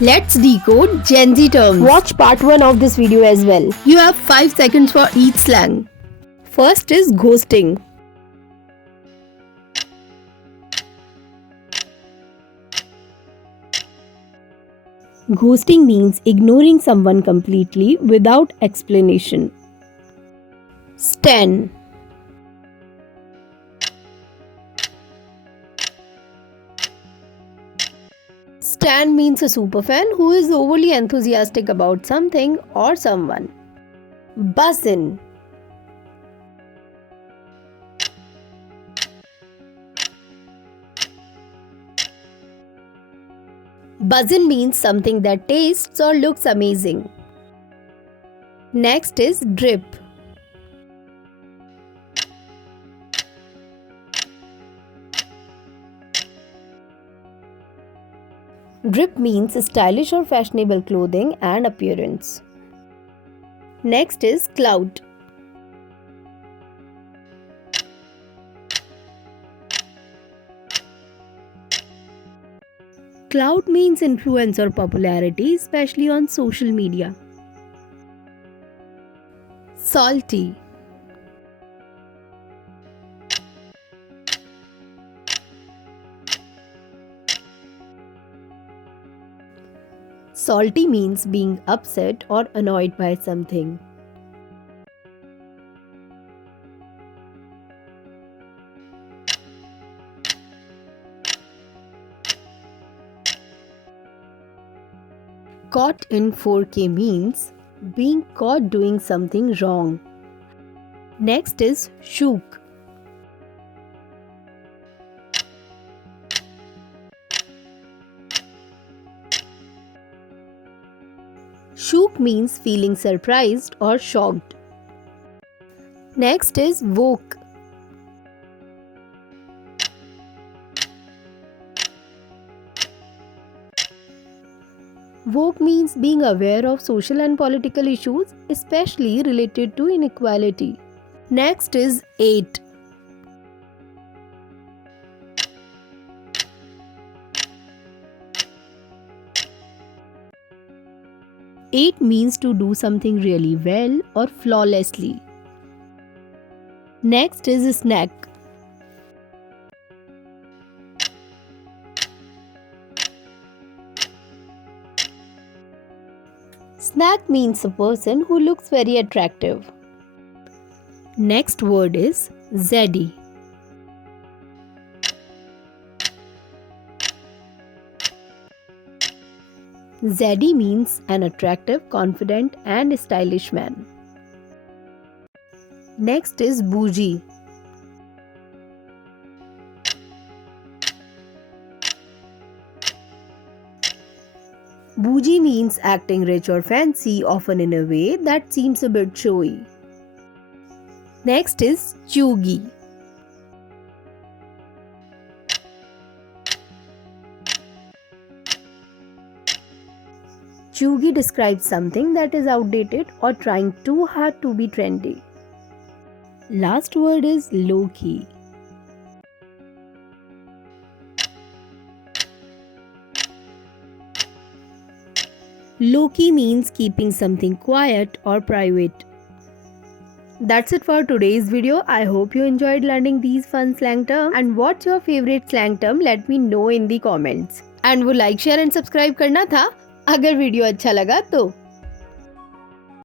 Let's decode Gen Z terms. Watch part 1 of this video as well. You have 5 seconds for each slang. First is ghosting. Ghosting means ignoring someone completely without explanation. Stan. Stan means a superfan who is overly enthusiastic about something or someone. Buzzin. Buzzin means something that tastes or looks amazing. Next is drip. Drip means stylish or fashionable clothing and appearance. Next is clout. Clout means influence or popularity, especially on social media. Salty. Salty means being upset or annoyed by something. Caught in 4K means being caught doing something wrong. Next is shook. Shook means feeling surprised or shocked. Next is woke. Woke means being aware of social and political issues, especially related to inequality. Next is 8. Eight means to do something really well or flawlessly. Next is snack. Snack means a person who looks very attractive. Next word is zaddy. Zaddy means an attractive, confident and stylish man. Next is bougie. Bougie means acting rich or fancy, often in a way that seems a bit showy. Next is chuggy. Chuggy describes something that is outdated or trying too hard to be trendy. Last word is low-key. Low-key means keeping something quiet or private. That's it for today's video. I hope you enjoyed learning these fun slang terms. And what's your favorite slang term? Let me know in the comments. And वो like, share and subscribe करना था अगर video अच्छा लगा तो